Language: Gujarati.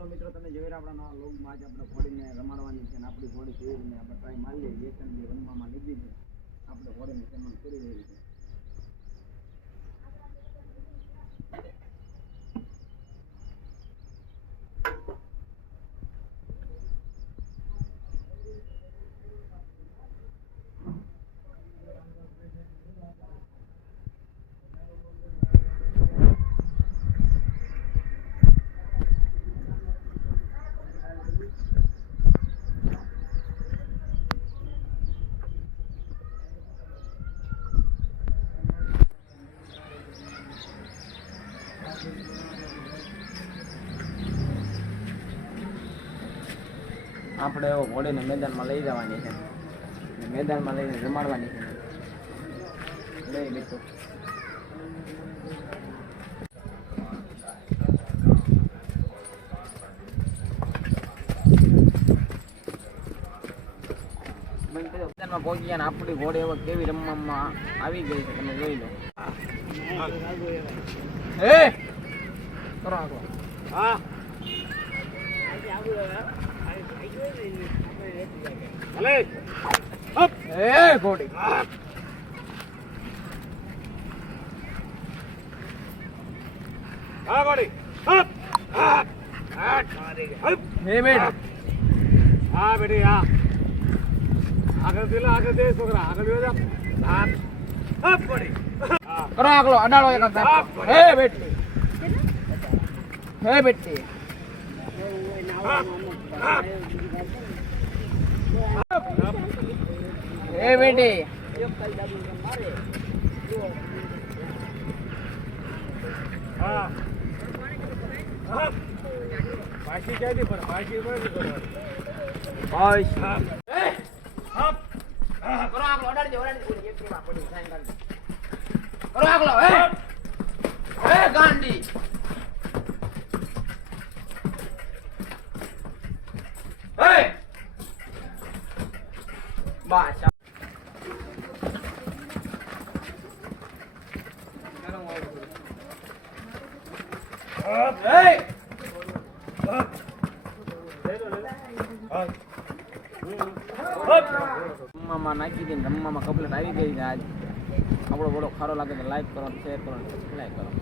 ચલો મિત્રો તમે જોઈ રહ્યા આપણા નવા લોગમાં આજે આપણે ઘોડીને રમાડવાની છે અને આપણી ઘોડી કેવી રીતે આપણે ટ્રાય મારી લઈએ એક અને બે રમવામાં લીધી છે આપણે ઘોડીને સન્માન કરી રહી છે આપણે ઘોડીને મેદાનમાં લઈ જવાની છે મેદાનમાં લઈને રમાડવાની છે લઈ મિત્રો મેદાનમાં પહોંચી ગયા ને આપણી ઘોડી હવે કેવી રમવામાં આવી ગઈ છે તમે જોઈ લો કરો આગળ હા Allez! Hop! Hey, Cody! Hop! Ah, Cody! Hop! Hop! Hop! Hey, mate! Ah, बेटी हाँ आगे दिला आगे दे सोकरा आगे ले जा हाँ हप Cody करो आगलो अडालो एक अंदर हे बेटी हे बेटी ए बेटी हाँ पाशी क्या दी पर पाशी पर भी करो पाश करो आप ऑर्डर दे एक टीम आपड़ी साइन कर करो आप लो ए गांडी ए बादशाह રમવામાં નાખી દઈને રમવામાં કમ્પ્લીટ આવી ગઈ છે આજ આપણો બડો ખારો લાગે તો લાઈક કરો શેર કરો સબસ્ક્રાઈબ કરો